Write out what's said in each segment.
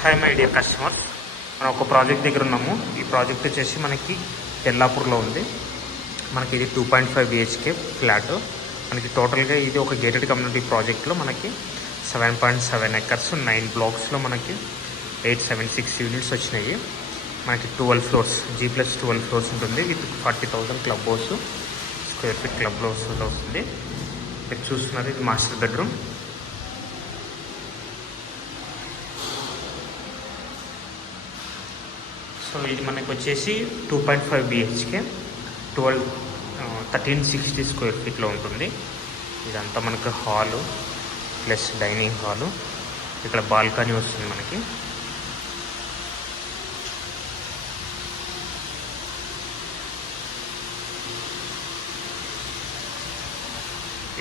Hi my dear customers, మనం ఒక project దగ్గర ఉన్నాము. ఈ ప్రాజెక్ట్ వచ్చేసి మనకి తెల్లాపూర్లో ఉంది. మనకి ఇది 2.5 BHK ఫ్లాట్. మనకి టోటల్గా ఇది ఒక గేటెడ్ కమ్యూనిటీ ప్రాజెక్ట్లో మనకి 7.7 acres 9 బ్లాక్స్లో మనకి 876 యూనిట్స్ వచ్చినాయి. మనకి 12 floors, G+12 floors ఉంటుంది. With 40,000 club house square feet club house వస్తుంది. మీరు చూస్తున్నారు, ఇది మాస్టర్ బెడ్రూమ్. సో ఇది మనకి వచ్చేసి 2.5 BHK 1360 స్క్వేర్ ఫీట్లో ఉంటుంది. ఇదంతా మనకు హాలు ప్లస్ డైనింగ్ హాలు. ఇక్కడ బాల్కనీ వస్తుంది మనకి.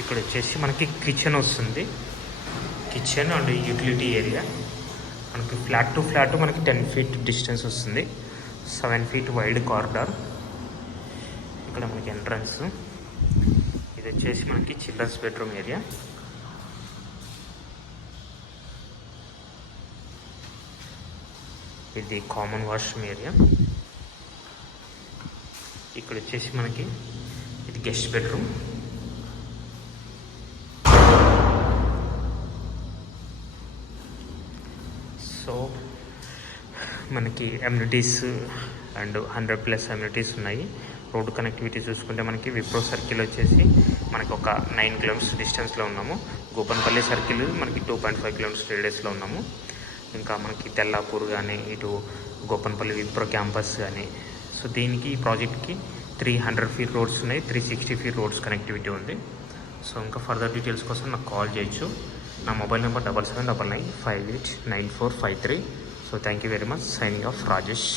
ఇక్కడ వచ్చేసి మనకి కిచెన్ వస్తుంది. Kitchen and utility area. మనకి ఫ్లాట్ టు ఫ్లాట్ మనకి 10 feet డిస్టెన్స్ వస్తుంది. 7 feet వైడ్ కారిడార్. ఇక్కడ మనకి ఎంట్రన్స్. ఇది వచ్చేసి మనకి చిల్డ్రన్స్ బెడ్రూమ్ ఏరియా. ఇది కామన్ వాష్రూమ్ ఏరియా. ఇక్కడ వచ్చేసి మనకి ఇది గెస్ట్ బెడ్రూమ్. సో మనకి అమ్యూనిటీస్ అండ్ 100+ అమ్యూనిటీస్ ఉన్నాయి. రోడ్డు కనెక్టివిటీ చూసుకుంటే మనకి విప్రో సర్కిల్ వచ్చేసి మనకి ఒక 9 kilometers డిస్టెన్స్లో ఉన్నాము. గోపన్పల్లి సర్కిల్ మనకి 2.5 kilometers రేడియస్లో ఉన్నాము. ఇంకా మనకి తెల్లాపూర్ కానీ, ఇటు గోపన్పల్లి విప్రో క్యాంపస్ కానీ. సో దీనికి ఈ ప్రాజెక్ట్కి 300 feet రోడ్స్ ఉన్నాయి, 360 feet రోడ్స్ కనెక్టివిటీ ఉంది. సో ఇంకా ఫర్దర్ డీటెయిల్స్ కోసం నాకు కాల్ చేయొచ్చు. నా mobile number 7799589453. So thank you very much. Signing off Rajesh.